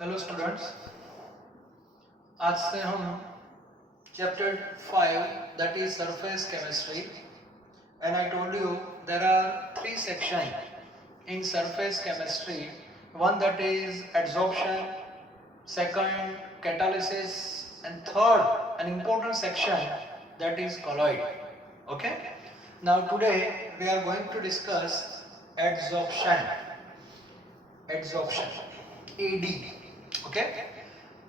Hello students, आज से हम chapter 5 that is surface chemistry and I told you there are 3 section in surface chemistry. One that is adsorption, second catalysis, and third an important section that is colloid. Okay, now today we are going to discuss adsorption. AD. Okay,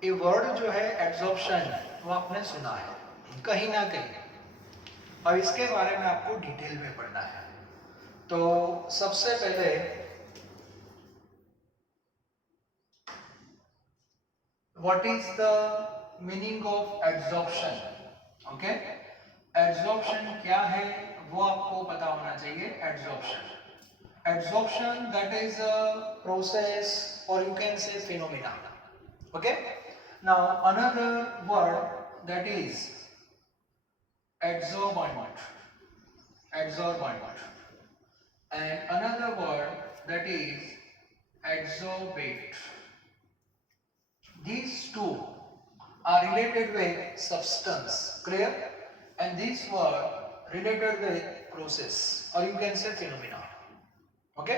ये word जो है absorption वो आपने सुना है कहीं ना कहीं, और इसके बारे में आपको डिटेल में पढ़ना है. तो सबसे पहले what is the meaning of absorption. Okay, absorption क्या है वो आपको पता होना चाहिए. Adsorption, that is a process, or you can say phenomena. Okay, now another word that is adsorbent, and another word that is adsorbate. These two are related with substance, clear, and these were related with process, or you can say phenomena. Okay,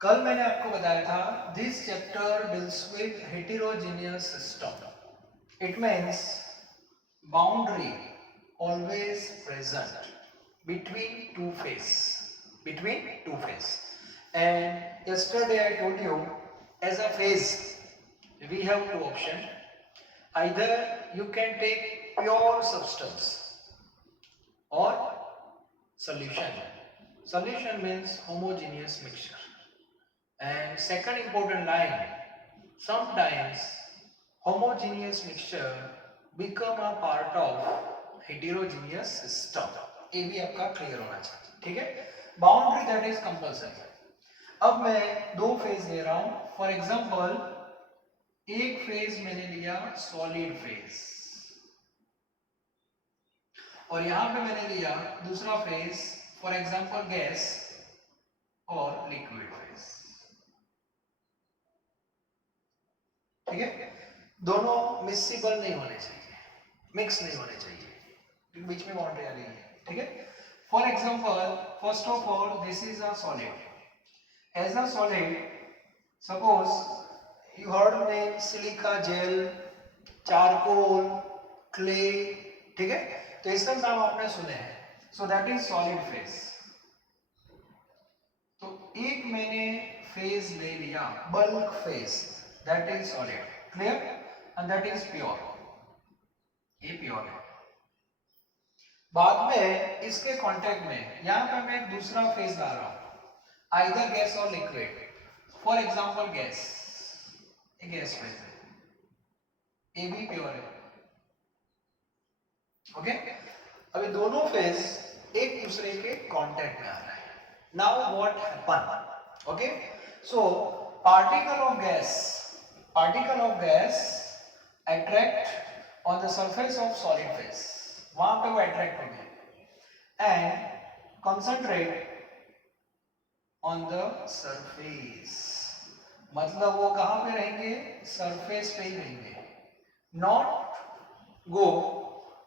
कल मैंने आपको बताया था this chapter deals with heterogeneous system. It means boundary always present between two phase. And yesterday I told you, as a phase we have two options. Either you can take pure substance or solution. Solution means homogeneous mixture. And second important line, sometimes homogeneous mixture become a part of heterogeneous system. ये भी आपका clear होना चाहिए. ठीक है, boundary that is compulsory. अब मैं दो फेज ले रहा हूं. फॉर एग्जांपल एक फेज मैंने लिया सॉलिड फेज, और यहां पे मैंने लिया दूसरा फेज, फॉर एग्जाम्पल गैस और लिक्विड फेज. ठीक है, दोनों मिक्सिबल नहीं होने चाहिए, मिक्स नहीं होने चाहिए, बीच में बाउंड्री आ रही है. ठीक है, for example first of all this is a solid. As a solid, suppose you heard name silica gel, charcoal, clay. ठीक है, तो ये सब नाम आपने सुने हैं. So that is solid phase. तो एक मैंने फेज ले लिया bulk phase, that is solid, clear, and that is pure. ये प्योर है. बाद में इसके कांटेक्ट में यहां पे मैं एक दूसरा फेज ला रहा हूं, आइदर गैस और लिक्विड. फॉर एग्जांपल गैस, ये गैस फेज है, ये भी प्योर है. ओके, अभी दोनों फेज एक दूसरे के कांटेक्ट में आ रहा है. Now what happen. Okay, so particle of gas attract on the surface of solid phase. वहां पे वो अट्रैक्ट हो गए and concentrate on the surface. मतलब वो कहां पे रहेंगे, सरफेस पे ही रहेंगे, नॉट गो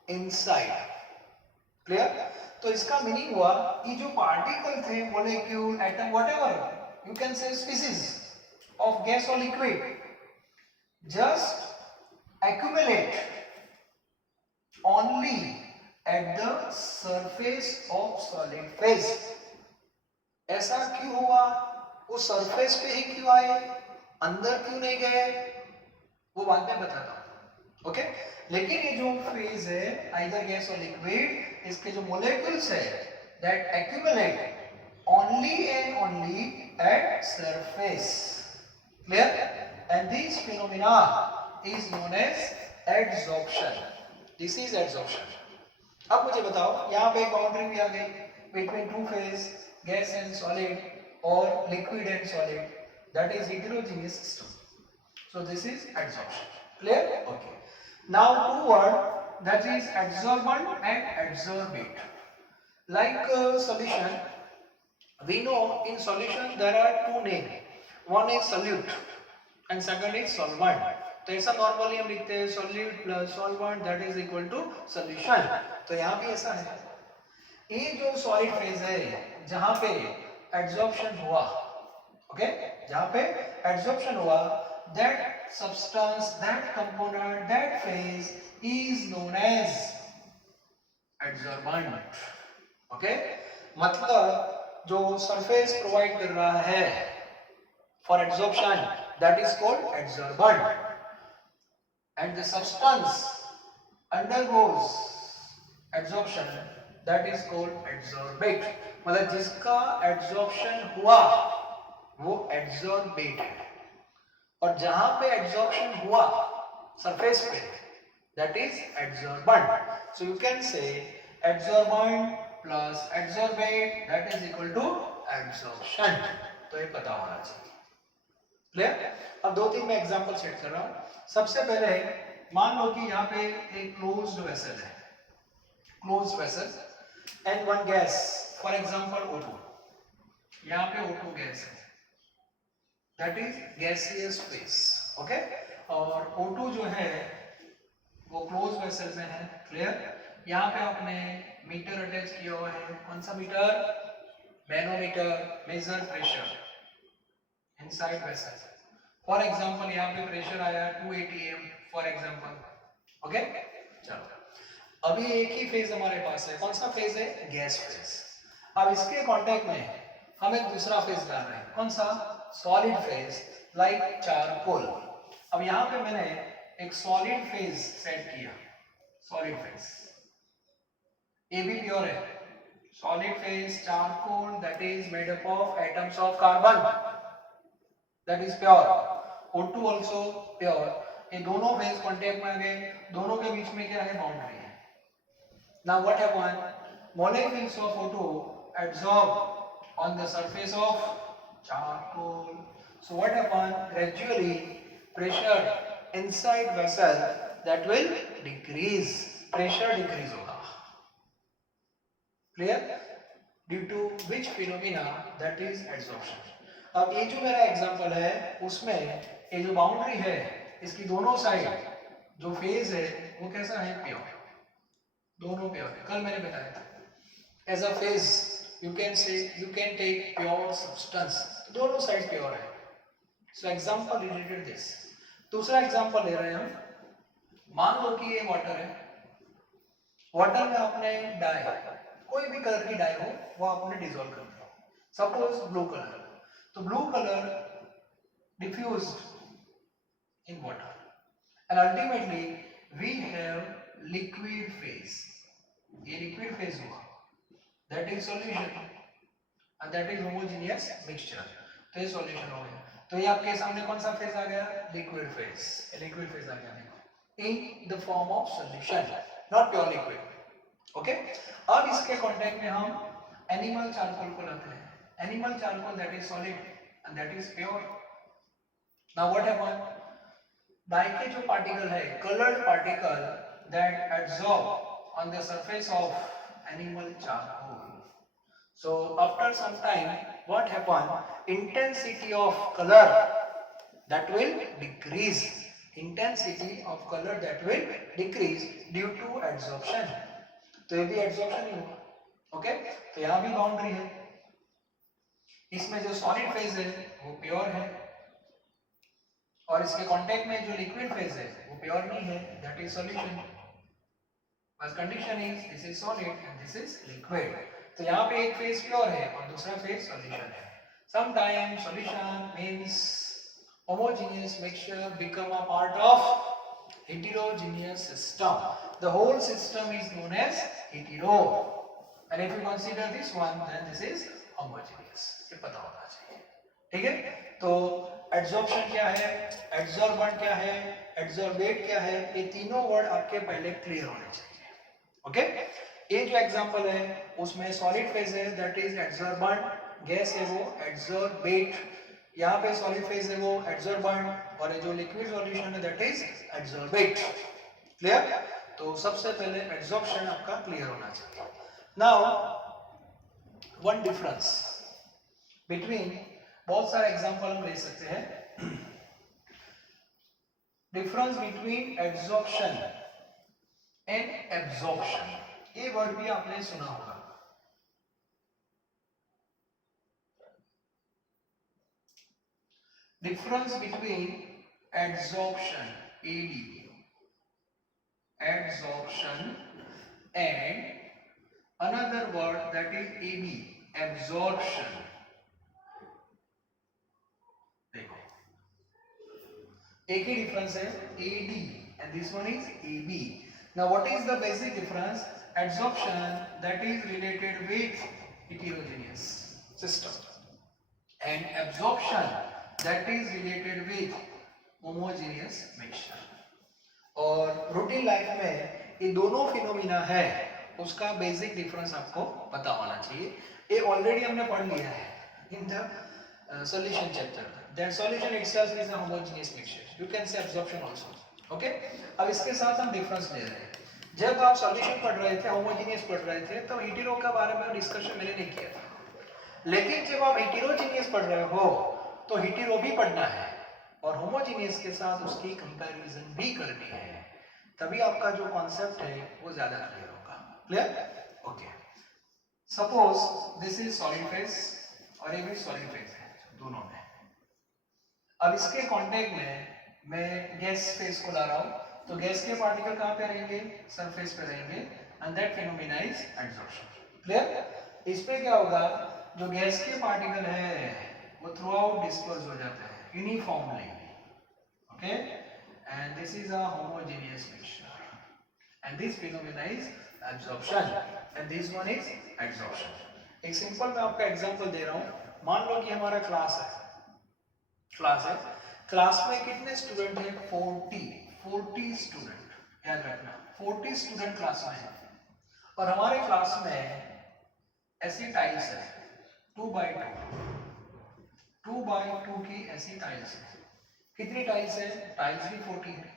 इनसाइड. क्लियर. तो इसका मीनिंग हुआ ये जो पार्टिकल थे, molecule, atom, whatever you can say species of gas और liquid, just accumulate only at the surface of solid phase. ऐसा क्यों हुआ, वो सरफेस पे ही क्यों आए, अंदर क्यों नहीं गए, वो बाद में बताता हूं. ओके, लेकिन ये जो फेज है आइदर गैस और लिक्विड, इसके जो मोलेक्यूल्स है that accumulate only and only at surface. Clear. And this phenomena is known as adsorption. This is adsorption. अब मुझे बताओ, यहां पे एक बाउंड्री भी आ गई between two phase, gas and solid और liquid and solid, that is heterogeneous system. So this is adsorption. Clear. Okay, now two word, that is adsorbent and adsorbate. Like solution, we know in solution there are two names. One is solute and second is solvent. तो ऐसा normally हम लिखते हैं solute plus solvent that is equal to solution. तो यहाँ भी ऐसा है, ये जो सॉलिड फेज है जहां पे एड्सॉर्प्शन हुआ, ओके, जहां पे एड्सॉर्प्शन हुआ, that substance, that component, that phase is known as adsorbent. Okay, मतलब जो सरफेस प्रोवाइड कर रहा है for adsorption that is called adsorbent, and the substance undergoes absorption that is called adsorbate। मतलब जिसका एड्सॉर्प्शन हुआ वो एड्सॉर्बेट है, और जहां पे एड्सॉर्प्शन हुआ सरफेस पे that is adsorbent। so you can say adsorbent plus adsorbate that is equal to adsorption। तो ये पता होना चाहिए, क्लियर। अब दो तीन मैं एग्जांपल सेट कर रहा हूं। सबसे पहले मान लो कि यहाँ पे एक क्लोज्ड वेसल है, closed vessel and one gas, for example O2। यहाँ पे O2 गैस है, that is gaseous face, okay. और O2 जो है वो क्लोज वेसल में है, क्लियर। यहाँ पे आपने मीटर अटैच किया हुआ है, कौन सा meter, manometer, measure pressure inside vessel. For example यहाँ पे प्रेशर आया 2 atm फॉर एग्जांपल, ओके। चलो अभी एक ही फेज हमारे पास है, कौन सा फेज है, गैस फेज। अब इसके कांटेक्ट में हम एक दूसरा फेज डाल रहे हैं, कौन सा, सॉलिड फेज, लाइक चारकोल। अब यहाँ पे मैंने एक सॉलिड फेज सेट किया, सॉलिड फेज, ये भी प्योर है, solid phase charcoal that is made up of atoms of carbon, that is pure. O2 also pure. ये दोनों फेज कांटेक्ट में आ गए, दोनों के बीच में क्या है, बाउंड्री है। Now what happen, molecules of O2 adsorb on the surface of charcoal। so what happen, gradually pressure inside vessel that will decrease, pressure decrease होगा, clear, due to which phenomena, that is adsorption। अब ये जो मेरा example है उसमें ये जो boundary है इसकी दोनों साइड जो फेज है वो कैसा है, प्योर, दोनों प्योर है। कल मैंने बताया था as a phase you can say, you can take pure substance, दोनों साइड प्योर है। So example related this. दूसरा एग्जांपल ले रहे हैं हम, मान लो कि ये वाटर है, वाटर में आपने डाई, कोई भी कलर की डाई हो वो आपने डिसॉल्व कर दिया, सपोज ब्लू कलर, तो blue colour diffused in water and ultimately we have liquid phase। ये liquid phase हुआ, that is solution and that is homogeneous mixture। तो ये solution हो गया। तो ये आपके सामने कौन सा फेज आ गया, लिक्विड फेज, लिक्विड फेज आ गया देखो, in the form of solution, not pure liquid, okay. अब इसके कांटेक्ट में हम एनिमल चारकोल को लाते हैं, animal charcoal that is solid and that is pure। now what happen, dye के जो पार्टिकल है, colored particle that adsorb on the surface of animal charcoal। so after some time what happen, intensity of color that will decrease, intensity of color that will decrease due to adsorption। तो ये भी adsorption ही हुआ, okay. तो यहाँ भी boundary है, इसमें जो सॉलिड फेज है वो प्योर है और इसके कांटेक्ट में जो लिक्विड फेज है वो प्योर नहीं है, दैट इज सॉल्यूशन। बस condition is this is solid and this is liquid. तो यहाँ पे एक फेज प्योर है और दूसरा फेज सॉल्यूशन है। Sometime solution means homogeneous mixture become a part of heterogeneous system। the whole system is known as hetero and if you consider this one then this is homogeneous। ये पता होना चाहिए, ठीक है। तो एड्सॉर्प्शन क्या है, एड्सॉर्बेंट क्या है, एड्सॉर्बेट क्या है, ये तीनों वर्ड आपके पहले क्लियर होने चाहिए, ओके। ये जो एग्जांपल है उसमें सॉलिड फेज है दैट इज एड्सॉर्बेंट, गैस है वो एड्सॉर्बेट, यहाँ पे सॉलिड फेज है वो एड्सॉर्बेंट और ये जो लिक्विड सॉल्यूशन है दैट इज एड्सॉर्बेट, क्लियर। तो सबसे पहले एड्सॉर्प्शन आपका क्लियर होना चाहिए। नाउ वन डिफरेंस बिटवीन, बहुत सारे एग्जांपल हम ले सकते हैं, difference between absorption and absorption, ये वर्ड भी आपने सुना होगा। Difference between absorption AD, absorption and another word that is ab, absorption. देखो एक ही डिफरेंस है AD and this one is AB. Now what is the basic difference? Adsorption, that is related with heterogeneous system, and absorption, that is related with homogeneous mixture. और routine life में ये दोनों phenomena है, उसका basic difference आपको पता होना चाहिए। ये ऑलरेडी हमने पढ़ लिया है in the solution chapter. That solution itself is a homogeneous mixture, you can से एब्जॉर्प्शन आल्सो। ओके, अब इसके साथ हम डिफरेंस ले रहे हैं। जब आप सॉल्यूशन पढ़ रहे थे, होमोजेनियस पढ़ रहे थे, तो हेटेरो के बारे में डिस्कशन मैंने नहीं किया था। लेकिन जब आप हेटेरोजेनियस पढ़ रहे हो तो हेटेरो भी पढ़ना है और होमोजेनियस के साथ उसकी कंपैरिजन भी करनी है, तभी आपका जो कॉन्सेप्ट है वो ज्यादा क्लियर होगा। Clear? Okay, suppose this is solid phase और ये भी सॉलिड फेज है दोनों में। अब इसके कांटेक्ट में मैं गैस फेज को ला रहा हूं, तो गैस के पार्टिकल कहां पे रहेंगे? सरफेस पे रहेंगे, and that phenomena is absorption. Clear? इस पे क्या होगा, जो गैस के पार्टिकल है वो थ्रू आउट डिस्पर्स हो जाते हैं uniformly. Okay, and this is a homogeneous mixture and this phenomena is absorption and this one is absorption. एक सिंपल मैं आपका एग्जांपल दे रहा हूं। मान लो कि हमारा क्लास है, क्लास में कितने स्टूडेंट हैं? 40 स्टूडेंट, याद रखना 40 स्टूडेंट क्लास में है। और हमारे क्लास में ऐसी टाइल्स है 2 बाई 2 की ऐसी टाइल्स है। कितनी टाइल्स है? टाइल्स भी 40 है,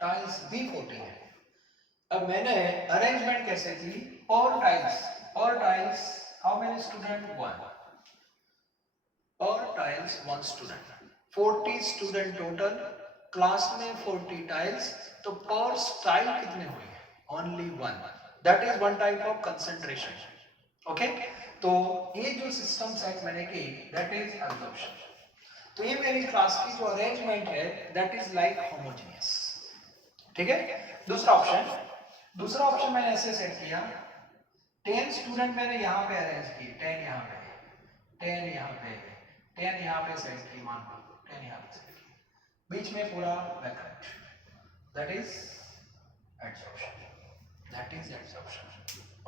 टाइल्स भी 40 है। अब मैंने अरेंजमेंट कैसे की? और टाइल्स हाउ मेनी स्टूडेंट? 1, और tiles 1 student, 40 student total, class में 40 टाइल्स, तो पर टाइल कितने हुए? Only 1। That is one type of concentration. Okay, तो ये जो सिस्टम सेट मैंने की दैट इज एब्जॉर्प्शन। तो ये मेरी क्लास की जो अरेंजमेंट है दैट इज लाइक होमोजेनियस। ठीक है, दूसरा ऑप्शन मैंने ऐसे सेट किया, 10 स्टूडेंट मैंने यहाँ पे अरेंज किए, 10 यहाँ पे, 10 यहाँ पे, 10 यहाँ पे सेट की, मान लो 10 यहाँ पे सेट की, बीच में पूरा vacant, that is absorption.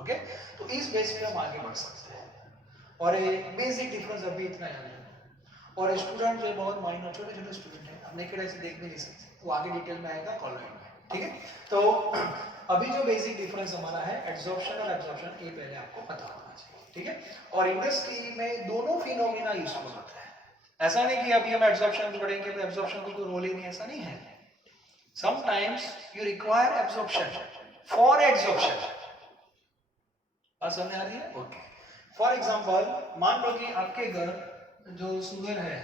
Okay, तो इस बेस पे हम आगे बढ़ सकते हैं। और ये बेसिक डिफरेंस अभी इतना याद है। और स्टूडेंट जो बहुत माइनर छोटे छोटे स्टूडेंट हैं, हम नेकेड ऐसे देख भी नहीं सकते, वो आगे डिटेल में आएगा कॉलम में। ठीक है, तो अभी जो बेसिक डिफरेंस हमारा है एब्जॉर्प्शन और एब्जॉर्प्शन, ये पहले आपको पता होना चाहिए। ठीक है, और इंडस्ट्री में दोनों फिनोमिना यूजफुल होता है। ऐसा नहीं कि अभी हम एब्जॉर्प्शन पढ़ेंगे तो एब्जॉर्प्शन को कोई रोल ही नहीं, ऐसा नहीं है। Sometimes you require absorption for absorption. बात समझ आ रही है? ओके, फॉर एग्जांपल मान लो कि आपके घर जो शुगर है,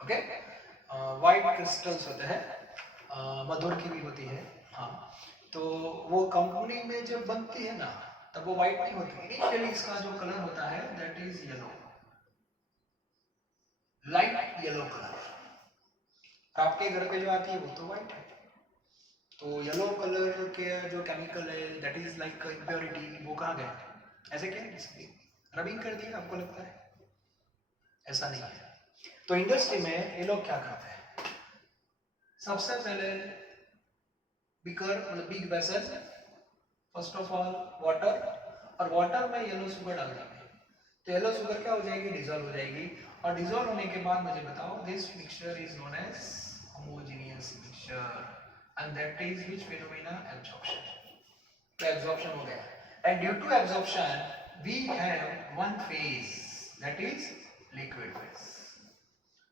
ओके, व्हाइट क्रिस्टल्स होते हैं, मधुर की भी होती है, हाँ, तो वो कंपनी में जब बनती है ना तब वो व्हाइट नहीं होती। इनिशियली इसका जो कलर होता है that is yellow, light yellow colour. आपके घर पे जो आती है वो तो व्हाइट है, तो येलो कलर के जो केमिकल है दैट इज लाइक इम्प्योरिटी, वो कहाँ गए? ऐसे क्या रबिंग कर दी आपको लगता है? ऐसा नहीं है। तो इंडस्ट्री में ये लोग क्या करते हैं, सबसे पहले बीकर मतलब big vessel, first of all water, और वाटर में येलो शुगर डाल देंगे, तो येलो शुगर क्या हो जाएगी? डिजॉल्व हो जाएगी। और डिजॉल्व होने के बाद मुझे बताओ, this mixture is known as homogeneous mixture and that is which phenomena? Absorption. तो absorption हो गया, and due to absorption we have one phase, that is liquid phase.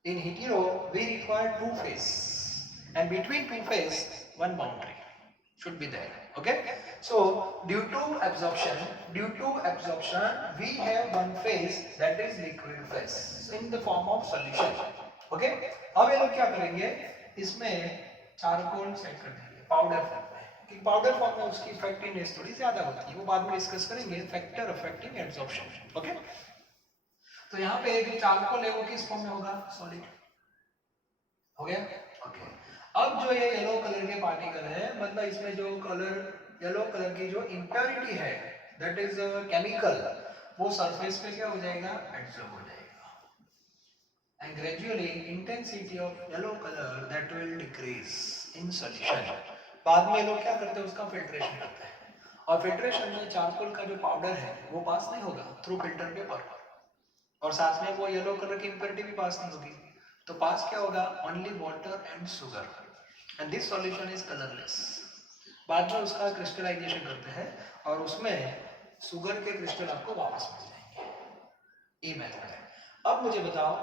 In hetero we require two phase, and between two phase one boundary should be there. Okay, so due to absorption we have one phase, that is liquid phase in the form of solution. Okay, अब ये लोग क्या करेंगे, इसमें charcoal set कर देंगे powder form में, कि पाउडर फॉर्म में उसकी इफेक्टिवनेस थोड़ी ज्यादा होती है, वो बाद में डिस्कस करेंगे, फैक्टर अफेक्टिंग एब्जॉर्प्शन। ओके, तो यहाँ पे जो चारकोल है वो किस फॉर्म में होगा, सॉलिड। हो गया, ओके। अब जो ये येलो कलर के पार्टिकल है, मतलब इसमें जो कलर येलो कलर की जो इम्प्योरिटी है, दैट इज केमिकल, वो सरफेस पे क्या हो जाएगा, एब्जॉर्ब हो जाएगा, and gradually intensity of yellow colour that will decrease in solution. बाद में लोग क्या करते हैं, उसका फिल्ट्रेशन करते हैं, और फिल्ट्रेशन में चारकोल का जो पाउडर है वो पास नहीं होगा थ्रू फिल्टर पेपर, और साथ में वो येलो कलर की इम्प्योरिटी भी पास नहीं होगी, तो पास क्या होगा, only water and sugar, and this solution is colourless. बाद में उसका क्रिस्टलाइजेशन करते हैं और उसमें शुगर के क्रिस्टल आपको वापस मिल जाएंगे, ये मेथड है। अब मुझे बताओ,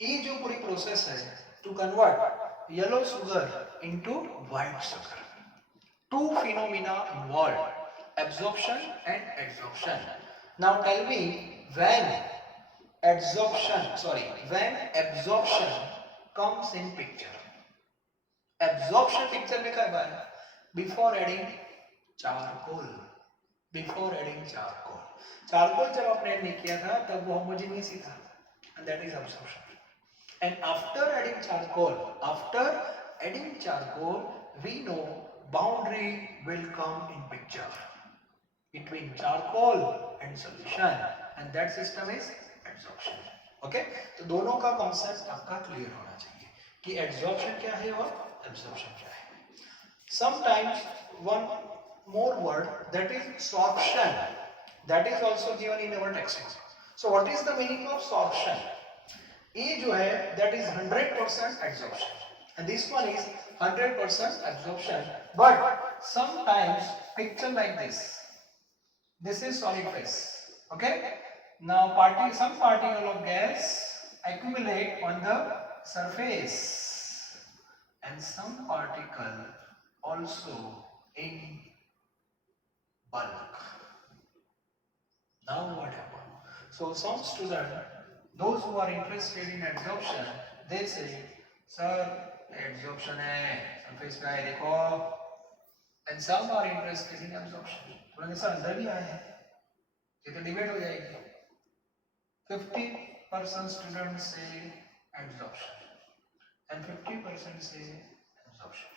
ये जो पूरी प्रोसेस है to convert yellow sugar into white sugar, two phenomena involved, absorption and adsorption. Now tell me, when when absorption comes in picture, absorption picture में कब आया, before adding charcoal, before adding charcoal, charcoal जब आपने add नहीं किया था तब वो homogeneous ही था, and that is absorption, and after adding charcoal we know boundary will come in picture between charcoal and solution, and that system is adsorption. Okay, तो दोनों का कॉन्सेप्ट आपका क्लियर होना चाहिए कि एड्सॉर्प्शन क्या है और एब्सॉर्प्शन क्या है। Sometimes one more word, that is sorption, that is also given in our text book. So what is the meaning of sorption? ये जो है that is 100% absorption, and this one is 100% absorption, but sometimes picture like this is solid phase. Okay, now some particle of gas accumulate on the surface and some particle also in bulk. Now what happened? So some student, those who are interested in absorption, they say, sir absorption है, surface पे आए देखो, and some are interested in absorption, थोड़ा सा अंदर भी आए हैं, ये तो डिबेट हो जाएगी। 50% स्टूडेंट से एब्जॉर्प्शन एंड 50% से एब्जॉर्प्शन।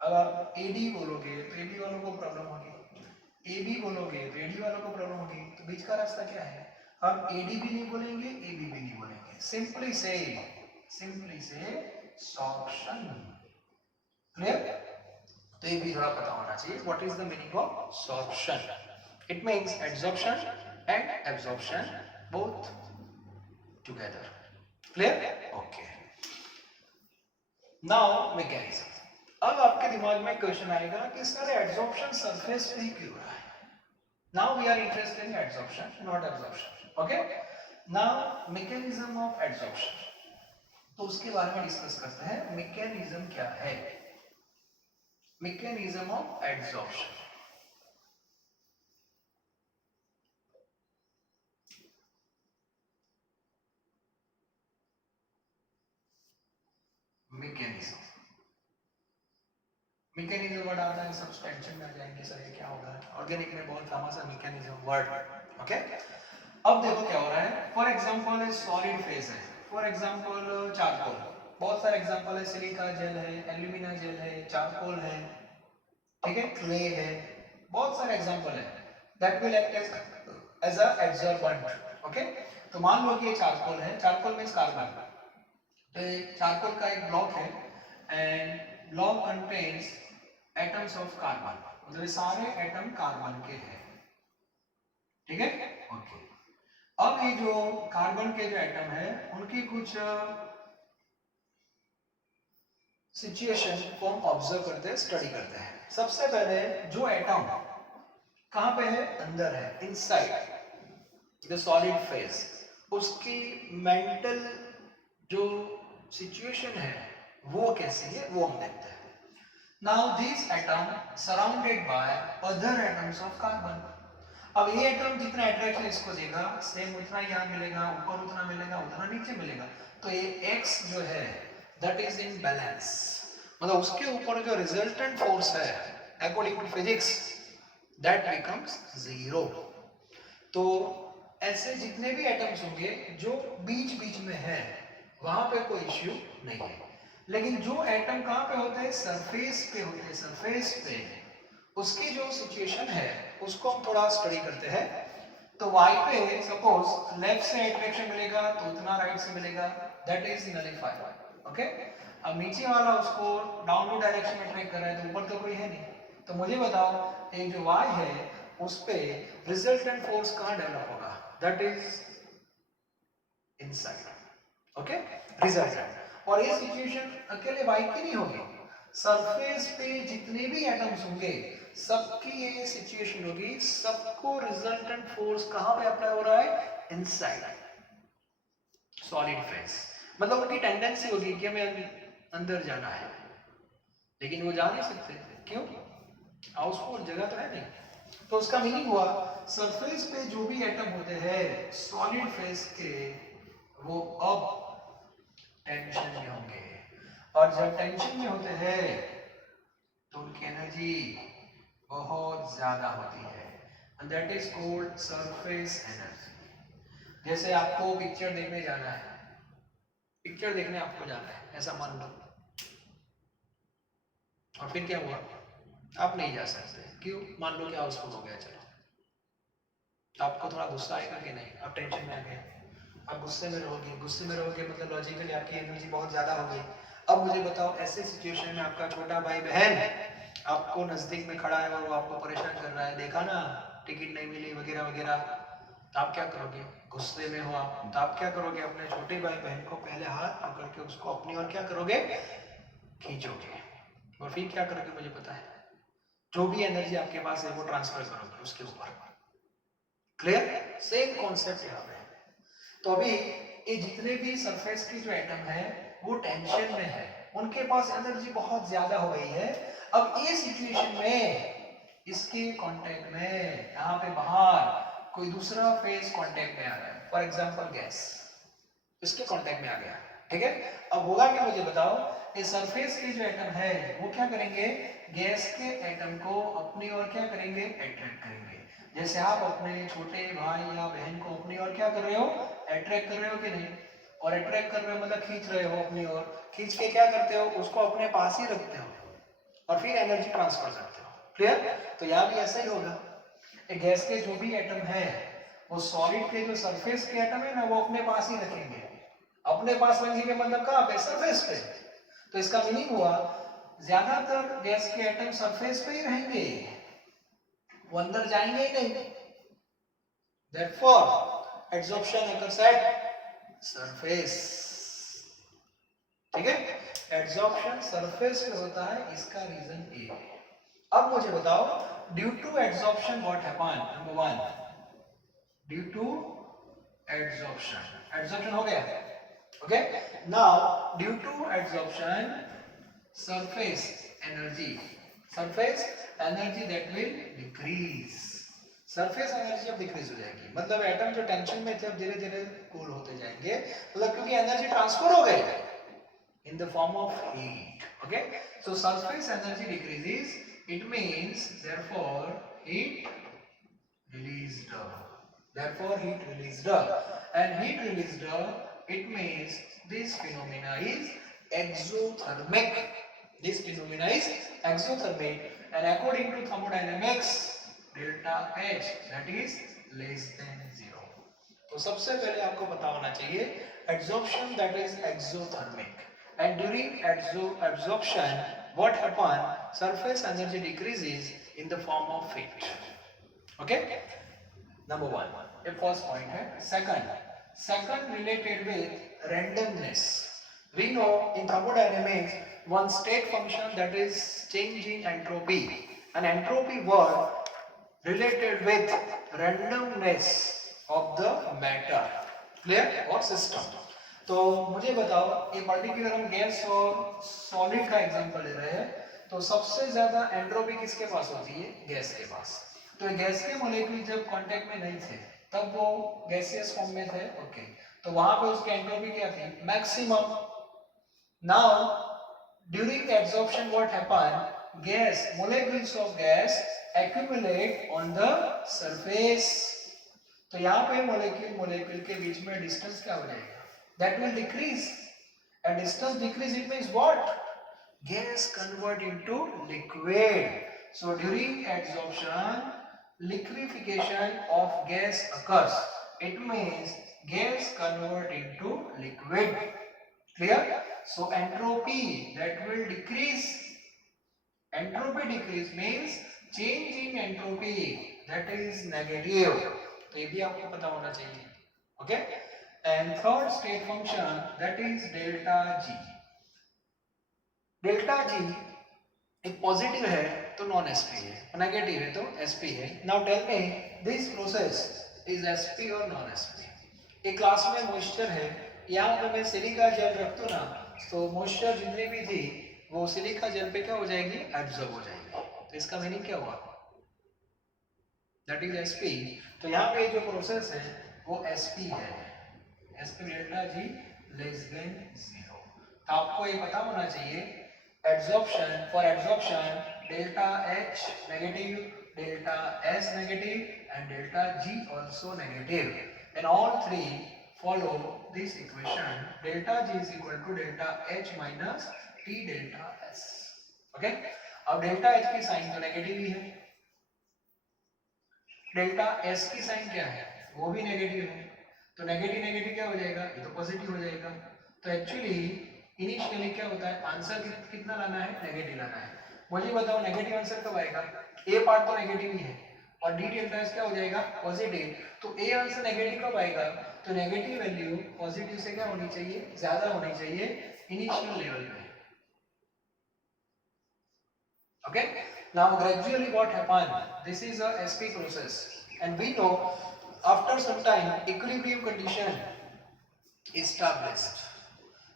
अब आप एडी बोलोगे तो एडी वालों को प्रॉब्लम होगी, एबी बोलोगे तो एडी वालों को प्रॉब्लम होगी, तो बीच का रास्ता क्या है, हम एडी भी नहीं बोलेंगे, एबी भी नहीं बोलेंगे, सिंपली से सॉर्प्शन। क्लियर? तो ये भी थोड़ा पता होना चाहिए, what is the meaning of sorption. It means absorption and absorption both together. Clear? Okay, now mechanism. अब आपके दिमाग में क्वेश्चन आएगा कि सर एब्जॉर्प्शन सरफेस पे ही क्यों हो रहा है? Now we are interested in absorption, not absorption. Okay, now mechanism of absorption, तो उसके बारे में डिस्कस करते हैं। मैकेनिज्म क्या है? Mechanism of absorption. Mechanism word आता है, सब टेंशन में आ जाएंगे, सर ये क्या होगा? ऑर्गेनिक में बहुत फेमस है मैकेनिज्म वर्ड। ओके, अब देखो क्या हो रहा है। फॉर एग्जांपल सॉलिड फेज है, फॉर एग्जांपल चारकोल, बहुत सारे एग्जांपल है, सिलिका जेल है, एल्यूमिना जेल है, चारकोल है, ठीक है, क्ले है, बहुत सारे एग्जांपल है that will act as a absorbent. Okay, तो मान लो कि ये चारकोल है, चारकोल मींस कार्बन, तो चारकोल का एक ब्लॉक है and block contains atoms of carbon, मतलब सारे एटम कार्बन के हैं, ठीक है। ओके, अब ये जो कार्बन के जो एटम है उनकी कुछ सिचुएशन को हम ऑब्जर्व करते हैं, स्टडी करते हैं। सबसे पहले जो एटम कहां पे है, अंदर है, इनसाइड द सॉलिड फेज, उसकी मेंटल जो सिचुएशन है वो कैसी है वो हम देखते हैं। Now this atom surrounded by other atoms of carbon. अब ये एटम जितना अट्रैक्शन इसको देगा, सेम उतना यहाँ मिलेगा, ऊपर उतना मिलेगा, उतना नीचे मिलेगा, तो ये x जो है दैट इज इन बैलेंस, मतलब उसके ऊपर जो रिजल्टेंट फोर्स है according to physics that becomes zero. तो ऐसे जितने भी एटम्स होंगे जो बीच बीच में है वहां पे कोई इश्यू नहीं है, लेकिन जो एटम कहाँ पे होते हैं, सरफेस पे होते हैं, सरफेस पे, उसकी जो सिचुएशन है उसको हम थोड़ा स्टडी करते हैं। तो y पे सपोज लेफ्ट से अट्रैक्शन मिलेगा तो उतना राइट से मिलेगा, दैट इज नलिफाइड। ओके, अब नीचे वाला उसको डाउनवर्ड डायरेक्शन में अट्रैक्ट कर रहा है तो ऊपर तो कोई है नहीं, तो मुझे बताओ एक जो y है उस पे रिजल्टेंट फोर्स कहां डेवलप होगा, that is inside. Okay, resultant. और ये सिचुएशन अकेले y की नहीं होगी, सरफेस पे जितने भी एटम्स होंगे सबकी ये सिचुएशन होगी, सबको रिजल्टेंट फोर्स कहां पे अप्लाई हो रहा है, इनसाइड सॉलिड फेस। मतलब उनकी टेंडेंसी होगी कि हमें अंदर जाना है, लेकिन वो जा नहीं सकते, क्यों, हाउसफुल जगह तो है नहीं। तो उसका मीनिंग हुआ सरफेस पे जो भी एटम होते हैं सॉलिड फेस के, वो अब टेंशन में होंगे, और जब टेंशन में होते हैं तो उनकी एनर्जी बहुत ज्यादा होती है, and that is called surface energy. जैसे आपको पिक्चर देखने जाना है, पिक्चर देखने आपको जाना है ऐसा मान लो, और फिर क्या हुआ, आप नहीं जा सकते, क्यों, मान लो कि हाउसफुल हो गया, चलो, तो आपको थोड़ा गुस्सा आएगा कि नहीं, आप टेंशन में आ गए, आप गुस्से में रहोगे, गुस्से में रहोगे मतलब लॉजिकली आपकी एनर्जी बहुत ज्यादा हो गई। अब मुझे बताओ ऐसे सिचुएशन में आपका छोटा भाई बहन आपको नजदीक में खड़ा है और वो आपको परेशान कर रहा है, देखा ना टिकट नहीं मिली वगैरह वगैरह, तो आप क्या करोगे, गुस्से में हो आप, तो आप क्या करोगे, अपने छोटे भाई बहन को पहले हाथ पकड़ के उसको अपनी ओर क्या करोगे, खींचोगे, और फिर क्या करोगे मुझे पता है, जो भी एनर्जी आपके पास है वो ट्रांसफर करोगे उसके ऊपर। क्लियर, सेम कॉन्सेप्ट यहाँ पे। तो अभी ये जितने भी सरफेस की जो एटम है वो टेंशन में है, उनके पास एनर्जी बहुत ज्यादा हो गई है। अब ये सिचुएशन में इसके कांटेक्ट में यहाँ पे बाहर कोई दूसरा फेस कांटेक्ट में आ रहा है, फॉर एग्जांपल गैस इसके कांटेक्ट में आ गया, ठीक है। अब होगा क्या मुझे बताओ, ये सरफेस के जो एटम है वो क्या करेंगे, गैस के एटम को अपनी ओर क्या करेंगे, अट्रैक्ट करेंगे। जैसे आप अपने छोटे भाई या बहन को अपनी ओर क्या कर रहे हो, अट्रैक्ट कर रहे हो कि नहीं, और अट्रैक्ट कर रहे हो मतलब खींच रहे हो अपनी ओर, खींच के क्या करते हो, उसको अपने पास ही रखते हो और फिर एनर्जी ट्रांसफर करते हो। क्लियर, तो यहाँ भी ऐसा ही होगा, गैस के जो भी एटम है वो सॉलिड के जो सरफेस के एटम है ना वो अपने पास ही रखेंगे, अपने पास रखेंगे मतलब कहाँ पे, सरफेस पे। तो इसका मीनिंग हुआ ज्यादातर गैस के एटम सरफेस पे ही रहेंगे, वो अंदर जाएंगे ही नहीं। Therefore, adsorption occurs at surface, ठीक है, एड्सॉर्प्शन सरफेस पे होता है, इसका रीजन ये है। अब मुझे बताओ due to adsorption what happen, number 1 due to adsorption, adsorption हो गया, okay. Now due to adsorption surface energy, surface energy that will decrease, surface energy अब डिक्रीज हो जाएगी, मतलब एटम जो टेंशन में थे अब धीरे धीरे कूल होते जाएंगे, मतलब क्योंकि एनर्जी ट्रांसफर हो गई in the form of heat. Okay, so surface energy decreases, it means therefore heat released, therefore heat released, and heat released, it means this phenomena is exothermic, this phenomena is exothermic, and according to thermodynamics delta H that is less than 0। तो सबसे पहले आपको पता होना चाहिए absorption that is exothermic, and during absorption what happen, surface energy decreases in the form of heat। okay, number 1 ये first point है। second related with randomness, we know in thermodynamics one state function that is change in entropy, an entropy word related with randomness of the matter, clear, or system। तो मुझे बताओ ये particular हम gas और solid का example ले रहे हैं, तो सबसे ज्यादा एंट्रोपी किसके पास होती है, गैस के पास। तो गैस के मॉलिक्यूल जब कांटेक्ट में नहीं थे तब वो गैसियस फॉर्म में थे, ओके, तो वहां पे उसकी एंट्रोपी क्या थी, maximum. Now during the absorption what happen, gas molecules of gas accumulate on the surface. तो यहाँ पे मोलेक्यूल मोलेक्यूल के बीच में डिस्टेंस क्या हो जाएगा, that will decrease. And distance decrease, it means what, gas convert into liquid. So during adsorption, liquefaction of gas occurs. It means gas convert into liquid. Clear? So entropy that will decrease. Entropy decrease means change in entropy, that is negative. तो ये भी आपको पता होना चाहिए. Okay? And third state function, that is delta G. Delta G एक positive है तो नॉन एसपी है, नेगेटिव है तो एसपी है। Now tell me this process is SP और नॉन एसपी। एक ग्लास में मॉइस्चर है, यहाँ पे मैं सिलिका जेल रख दूं ना, तो मॉइस्चर जितनी भी थी वो सिलिका जेल पे क्या हो जाएगी, एब्जॉर्ब हो जाएगी। तो इसका मीनिंग क्या हुआ, दैट इज एसपी। तो यहाँ पे जो प्रोसेस है वो एसपी है, SP delta G less than 0। तो आपको ये पता होना चाहिए adsorption, for adsorption delta H negative, delta S negative and delta G also negative, and all three follow this equation, delta G is equal to delta H minus T delta S. Okay, अब delta H की sign तो negative ही है, delta S की sign क्या है, वो भी negative है। तो नेगेटिव नेगेटिव क्या हो जाएगा, ये तो पॉजिटिव हो जाएगा। तो एक्चुअली इनिशियली क्या होता है, आंसर कितना लाना है, नेगेटिव लाना है। मुझे बताओ नेगेटिव आंसर कब आएगा, ए पार्ट तो नेगेटिव ही है और डी डेल्टा एस क्या हो जाएगा, पॉजिटिव। तो ए आंसर नेगेटिव कब आएगा, तो नेगेटिव वैल्यू पॉजिटिव से क्या होनी चाहिए, ज्यादा होनी चाहिए इनिशियल लेवल में। Okay, now gradually what happen, this is a SP process and we know after some time equilibrium condition established.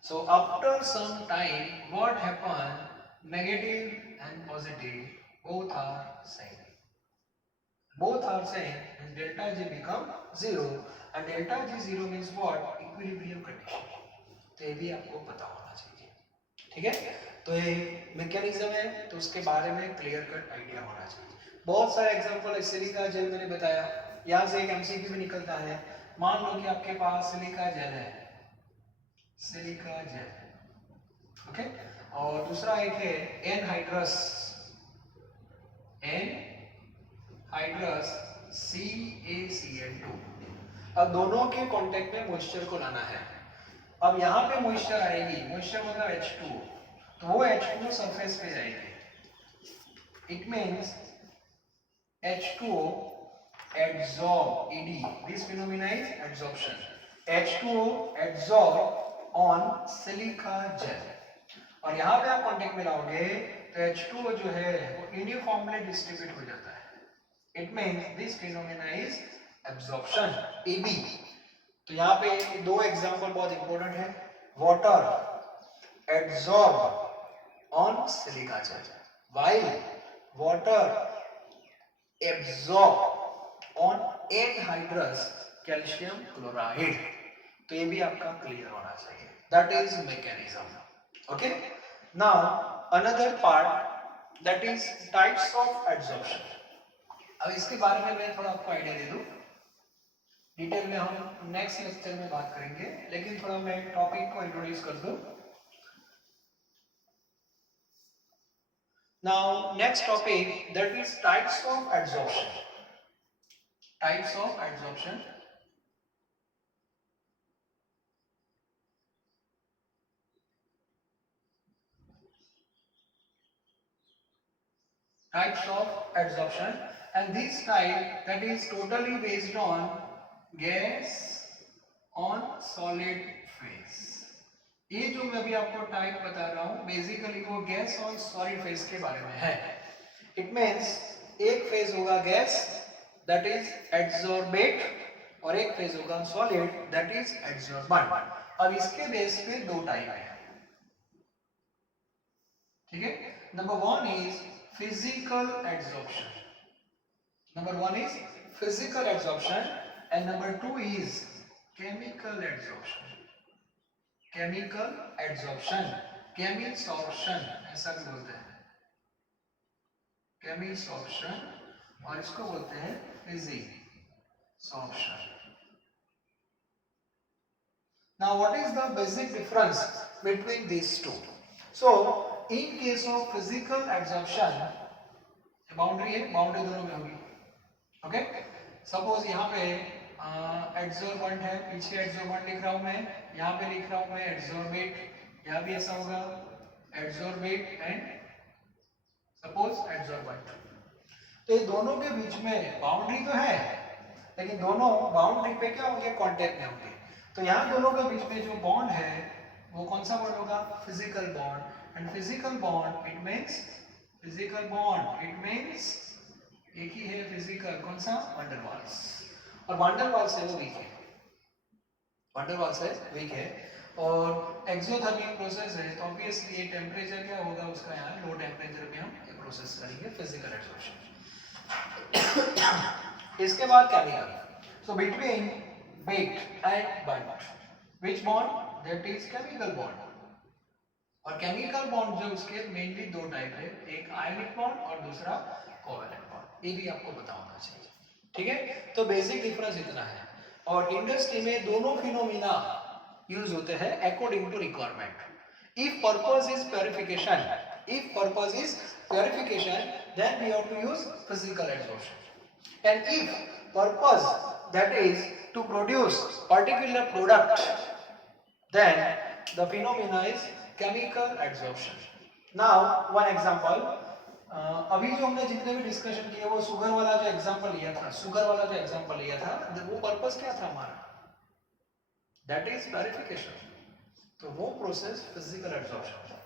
So after some time, what happen? Negative and positive both are same. Both are same, and delta G become 0. And delta G 0 means what? Equilibrium condition. तो ये भी आपको पता होना चाहिए, ठीक है। तो ये मैकेनिज्म है, तो उसके बारे में क्लियर कट आइडिया होना चाहिए। बहुत सारे एग्जांपल सिलिका जेल मैंने बताया, यहाँ से एक एमसीक्यू भी निकलता है। मान लो कि आपके पास सिलिका जेल है, सिलिका जेल, ओके, और दूसरा एक है एनहाइड्रस, एनहाइड्रस CaCl2। अब दोनों के कांटेक्ट में मॉइस्चर को लाना है। अब यहाँ पे मॉइस्चर आएगी, मॉइस्चर मतलब H2O, तो वो H2O सरफेस पे जाएगी। It means H2O adsorb, ED, this phenomena is adsorption. H2O adsorb on silica gel, और यहाँ पे आप कांटेक्ट में लाओगे तो H2O जो है वो यूनिफॉर्मली डिस्ट्रीब्यूट हो जाता है। It means this phenomena is absorption, AB। तो यहाँ पे दो एग्जांपल बहुत इंपॉर्टेंट है, water absorb on silica gel while water absorb on anhydrous calcium chloride. तो ये भी आपका क्लियर होना चाहिए, that is mechanism. Okay, now another part that is types of absorption. अब इसके बारे में मैं थोड़ा आपको आइडिया दे दूं, डिटेल में हम नेक्स्ट लेक्चर में बात करेंगे, लेकिन थोड़ा मैं टॉपिक को इंट्रोड्यूस कर दूं। Now next topic that is types of absorption. Types of absorption, types of adsorption, and this type that is totally based on gas on solid phase। ये जो मैं अभी आपको टाइप बता रहा हूँ बेसिकली वो गैस ऑन सॉलिड फेज के बारे में है। इट मींस एक फेज होगा गैस दैट इज एड्सॉर्बेट और एक फेज होगा सॉलिड दैट इज एड्सॉर्बेंट। अब इसके बेस पे दो टाइप है, ठीक है। Number one is physical adsorption, number one is physical adsorption and number two is chemical adsorption, chemical adsorption, chemisorption ऐसा भी बोलते हैं, केमिसॉर्प्शन, और इसको बोलते हैं physisorption. Now what is the basic difference between these two? So in case of physical adsorption, boundary है, boundary दोनों में होगी. ओके, सपोज यहाँ पे एड्सॉर्बेंट है, पीछे एड्सॉर्बेंट लिख रहा हूँ मैं, यहाँ पे लिख रहा हूँ मैं एड्सॉर्बेट, यहाँ भी ऐसा होगा एड्सॉर्बेट एंड सपोज एड्सॉर्बेंट. तो ये दोनों के बीच में बाउंड्री तो है, लेकिन दोनों बाउंड्री पे क्या होंगे, कांटेक्ट में होंगे. तो यहाँ दोनों के बीच में जो बॉन्ड है वो कौन सा बॉन्ड होगा, physical bond. And physical bond it means, physical bond it means एक ही है फिजिकल, कौन सा, वैन डर वाल्स. और वैन डर वाल्स है वो वीक है, वैन डर वाल्स है वीक है. और एक्सोथर्मिक प्रोसेस है, तो ऑब्वियसली ये टेम्परेचर क्या होगा उसका, यहाँ लो टेम्परेचर में हम ये प्रोसेस करेंगे फिजिकल एड्सॉर्प्शन. इसके बाद chemical. So between baked and burnt, which bond, that is chemical bond. और केमिकल बॉन्ड जो उसके मेनली दो टाइप है, एक आयनिक बॉन्ड और दूसरा कोवैलेंट बॉन्ड. ये भी आपको पता होना चाहिए. ठीक है, तो बेसिक डिफरेंस इतना है. और इंडस्ट्री में दोनों फिनोमिना यूज होते हैं according to requirement. If purpose is purification, if purpose is purification, then we have to use physical adsorption. And if purpose, that is to produce particular product, then the phenomena is chemical adsorption. Now one example, अभी जो हमने जितने भी discussion किए वो sugar वाला जो example लिया था, शुगर वाला जो एग्जांपल लिया था, वो पर्पस क्या था हमारा, दैट इज प्यूरिफिकेशन. तो वो प्रोसेस फिजिकल एड्सॉर्प्शन.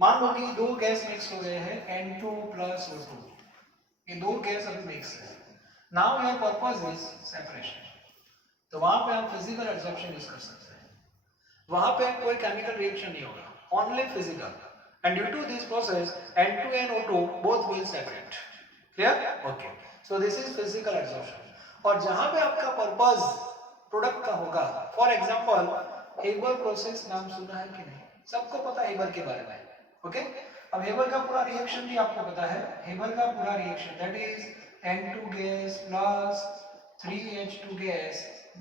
मान लो कि दो गैस मिक्स हो गए हैं N2 प्लस O2, ये दो गैस अभी मिक्स है. Now your purpose is separation, तो वहां पे आप फिजिकल एड्सॉर्प्शन यूज कर सकते हैं. वहां पे कोई केमिकल रिएक्शन नहीं होगा, only physical. And due to this process N2 and O2 both will separate. Clear? Okay, so this is physical adsorption. और जहां पे आपका पर्पस प्रोडक्ट का होगा, फॉर एग्जांपल हेबर प्रोसेस नाम सुना है कि नहीं, सबको पता है हेबर के बारे में. ओके, अब हेबर का पूरा रिएक्शन भी आपको पता है. हेबर का पूरा reaction that is N2 gas plus 3H2 gas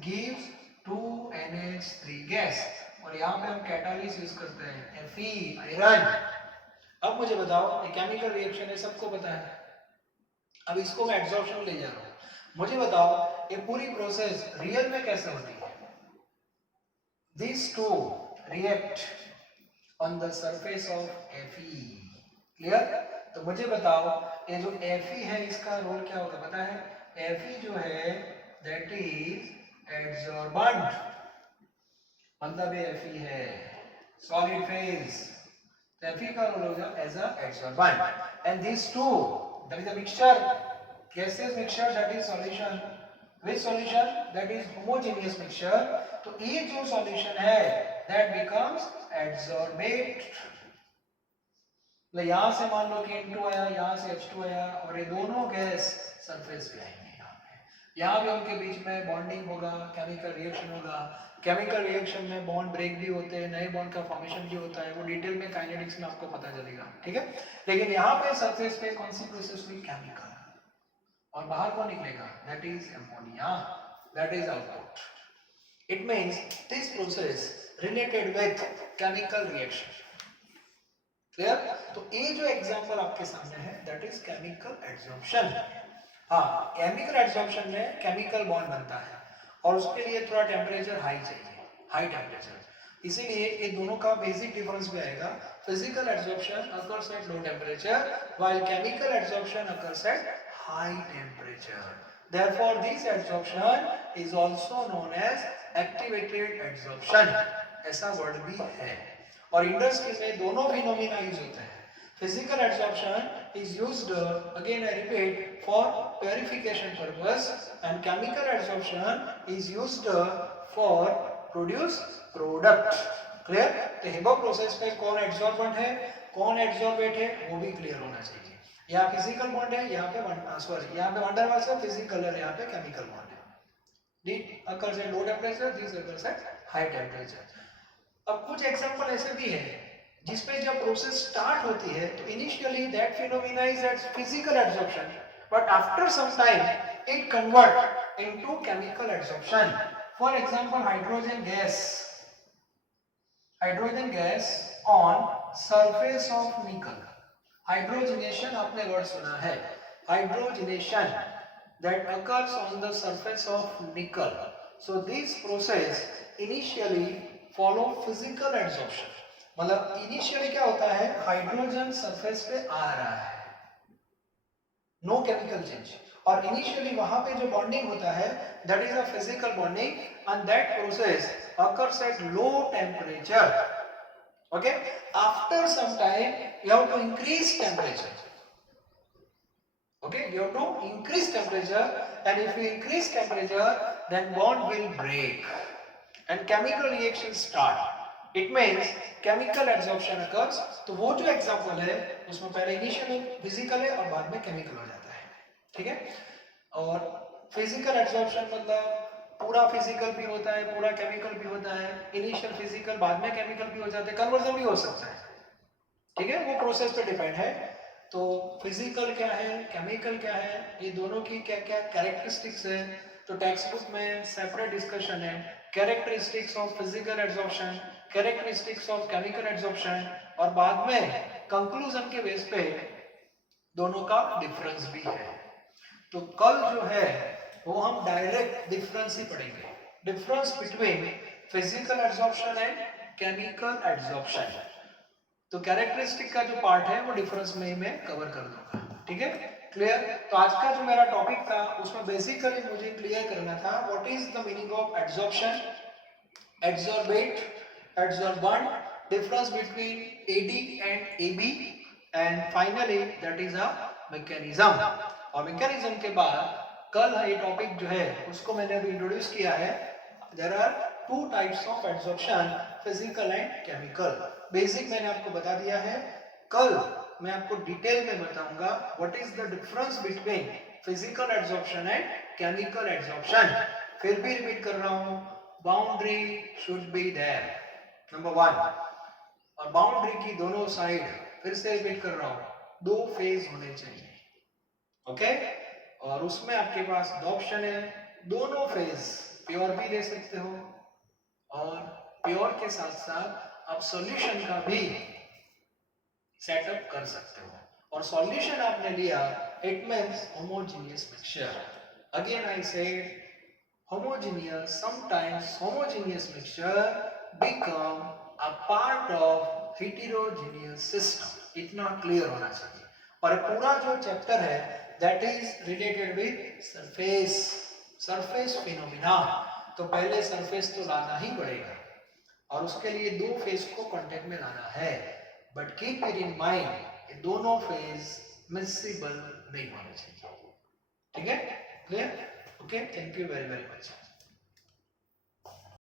gives 2NH3 gas. और यहाँ पे हम कैटालिस्ट यूज करते हैं Fe आयरन. अब मुझे बताओ, ये केमिकल रिएक्शन है, सबको पता है. अब इसको मैं एड्सॉर्प्शन ले जा रहा हूँ. मुझे बताओ ये पूरी प्रोसेस रियल में कैसे होती है. These two react on the surface of Fe. Clear? तो मुझे बताओ ये जो Fe है इसका रोल क्या होगा, पता है? Fe जो है that is adsorbent, मतलब ये Fe है solid phase, तो Fe का रोल होगा as a adsorbent. And these two, that is a mixture, gaseous mixture, that is solution. Which solution? That is homogeneous mixture. तो ये जो solution है that becomes adsorbate. यहाँ से मान लो कि N2 आया, यहाँ से H2 आया, और ये दोनों गैस सरफेस पे आएंगे. यहाँ भी उनके बीच में बॉन्डिंग होगा, केमिकल रिएक्शन होगा. केमिकल रिएक्शन में बॉन्ड ब्रेक भी होते हैं, नए बॉन्ड का फॉर्मेशन भी होता है, वो डिटेल में काइनेटिक्स में आपको पता चलेगा. ठीक है, लेकिन यहाँ पे सरफेस पे कौन सी प्रोसेस हुई, केमिकल. और बाहर कौन निकलेगा, that is ammonia, that is output. It means this process related with chemical reaction. Clear? तो ये जो एग्जांपल आपके सामने है दैट इज केमिकल एड्सॉर्प्शन. हाँ, केमिकल एड्सॉर्प्शन में केमिकल बॉन्ड बनता है और उसके लिए थोड़ा टेम्परेचर हाई चाहिए, हाई टेम्परेचर. इसीलिए ये दोनों का बेसिक डिफरेंस भी आएगा. Physical adsorption occurs at low temperature while chemical adsorption occurs at high temperature. Therefore this adsorption is also known as activated adsorption. ऐसा वर्ड भी है. और इंडस्ट्री में दोनों फिनोमिना यूज होते हैं. Physical adsorption is used, again I repeat, for purification purpose, and chemical adsorption is used for produce product. Clear? तो Haber process में कौन एड्सॉर्बेंट है, कौन एड्सॉर्बेट है, वो भी क्लियर होना चाहिए. यहाँ फिजिकल बॉन्ड है, यहाँ पे यहाँ पे वंडर वाल्स है, फिजिकल है, यहाँ पे केमिकल बॉन्ड है. It occurs at low temperature, this occurs at high temperature. अब कुछ एग्जांपल ऐसे भी है जिसमें जब प्रोसेस स्टार्ट होती है तो initially that phenomena is at physical absorption, but after some time it convert into chemical absorption. For example hydrogen gas on surface of nickel. Hydrogenation आपने वर्ड सुना है, hydrogenation that occurs on the surface of nickel. So this process initially follow physical adsorption. मतलब initially क्या होता है, hydrogen surface पे आ रहा है, नो केमिकल चेंज, और इनिशियली वहां पे जो बॉन्डिंग होता है that is a physical bonding and that process occurs at low temperature. Okay, after some time you have to increase temperature. Okay, you have to increase temperature, and if you increase temperature then bond will break and chemical reactions start. It means chemical adsorption occurs. तो वो जो example है उसमें पहले initial physical है और बाद में केमिकल हो जाता है. ठीक है, और फिजिकल एड्सॉर्प्शन मतलब पूरा फिजिकल भी होता है, पूरा केमिकल भी होता है. इनिशियल फिजिकल, बाद में केमिकल भी हो जाते हैं, कन्वर्जन भी हो सकता है. ठीक है, वो प्रोसेस पे डिपेंड है. तो फिजिकल क्या है, केमिकल क्या है, ये दोनों की क्या क्या कैरेक्टरिस्टिक्स है, तो टेक्स्ट बुक में सेपरेट डिस्कशन है. Characteristics of physical adsorption, characteristics of chemical adsorption, और बाद में कंक्लूजन के बेस पे दोनों का डिफरेंस भी है. तो कल जो है वो हम डायरेक्ट डिफरेंस ही पढ़ेंगे, difference between physical adsorption and chemical adsorption. तो कैरेक्टरिस्टिक का जो पार्ट है वो डिफरेंस में मैं कवर कर दूंगा. ठीक है, क्लियर. तो आज का जो मेरा टॉपिक था उसमें बेसिकली मुझे क्लियर करना था what is the meaning of adsorption, adsorbate, adsorbent, difference between AD and AB, and finally that is a mechanism. और मैकेनिज्म के बाद कल ये टॉपिक जो है उसको मैंने अभी इंट्रोड्यूस किया है. There are two types of adsorption, physical and chemical. Basic मैंने आपको बता दिया है. कल मैं आपको डिटेल में बताऊंगा what is the difference between physical adsorption and chemical adsorption. फिर भी रिपीट कर रहा हूं, boundary should be there, number 1. और बाउंड्री की दोनों साइड, फिर से रिपीट कर रहा हूं, दो फेज होने चाहिए. ओके, और उसमें आपके पास दो ऑप्शन है. दोनों फेज प्योर भी ले सकते हो, और प्योर के साथ साथ आप सॉल्यूशन का भी सेटअप कर सकते हो. और सॉल्यूशन आपने लिया, it means homogeneous mixture. Again I से homogeneous, sometimes homogeneous mixture become a part of heterogeneous system. इतना क्लियर होना चाहिए. और पूरा जो चैप्टर है that is related with surface phenomena. तो पहले सरफेस तो लाना ही पड़ेगा, और उसके लिए दो फेज को कांटेक्ट में लाना है. But keep it in mind ये दोनों फेज मिक्सिबल नहीं होने चाहिए. ठीक है, clear. Okay, thank you very very much.